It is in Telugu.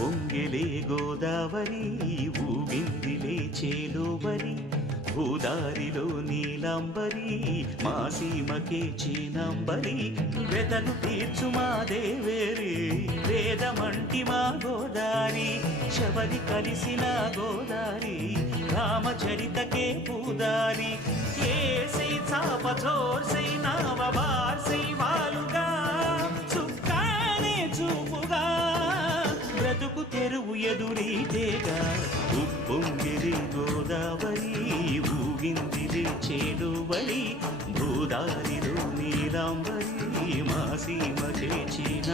పొంగిలే గోదావరి ఊగిందిలే చేలోవరి భూదారిలో నీలాంబరి మా సీమకే చీనాంబరి వెతలు తీర్చు మా దేవేరి వేదమంటి మా గోదారి శబరి కలిసిన గోదారి రామచరితకే పూదారి ఏసై చాప చోర్సై నావబార్సై వాలుగా చుక్కానే చూపుగా బ్రతుకు తెరువు ఎదురీతేగా ఉప్పొంగిరి గోదావరి ఊగిందిరి చేలువరి భూదారిలో నీలాంబరి మా సీమ చేచిన